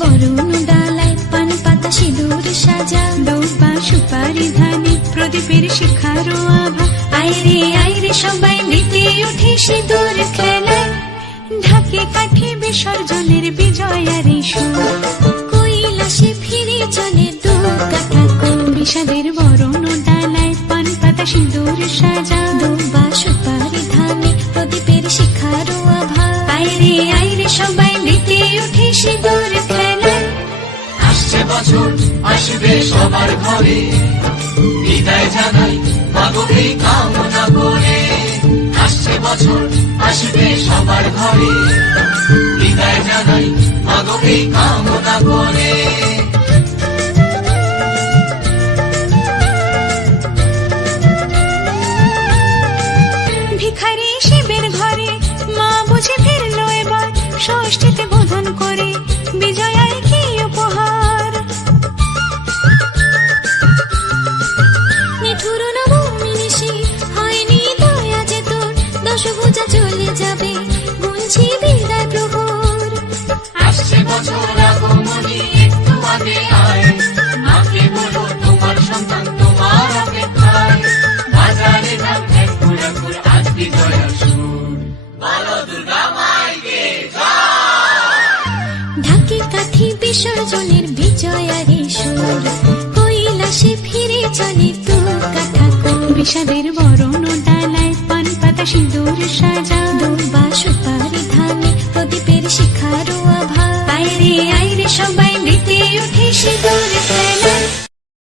বরণ ডালায় পান পাতা সিঁদুর সাজা, দৌবা সুপারি ধানে প্রদীপের শিখার আভা। আইরে সবাই মেতে উঠে সিঁদুর খেলায়, ঢাকে কাঠে বিসর্জনের বিজয়ার সুর। কৈলাসে ফিরে চলে দু কাঠা কোল, বিষাদের বরণ ডালায় পান পাতা সিঁদুর সাজা, দৌবা সুপারি ধানে প্রদীপের শিখার আভা। আইরে সবাই মেতে উঠে সিঁদুর খেলায়। আসছে বছর আসবে সবার ঘরে, বিদায় জানাই মাগো এই কামনা করে। আসছে বছর আসবে সবার ঘরে, বিদায় জানাই মাগো এই কামনা করে। ভিখারি শিবের ঘরে মা বুঝে ফিরল এবার, ষষ্ঠীতে বোধন করে বিজয়ায় কি উপহার। নিঠুর নবমী নিশি হয়নি দয়া যে তোর, দশভুজা চলে যাবে গুনছি বিদায় প্রহর। আসছে বছর আগমনী একটু আগে আয়, মাকে বলো তোমার সন্তান তোমার অপেক্ষায়। বাজারে দাম ঢেকুর আজ বিজয়ার সুর, বলো দুর্গা মাইকে জয়। ঢাকে কাঠি বিসর্জনের বিজয়ার সুর, কৈলাসে ফিরে চলে দু কাঠা কোল। বিষাদের বরণ ডালায় পান পাতা সিঁদুর সাজা, দৌবা সুপারি ধানে প্রদীপের শিখার আভা। আইরে সবাই মেতে উঠে সিঁদুর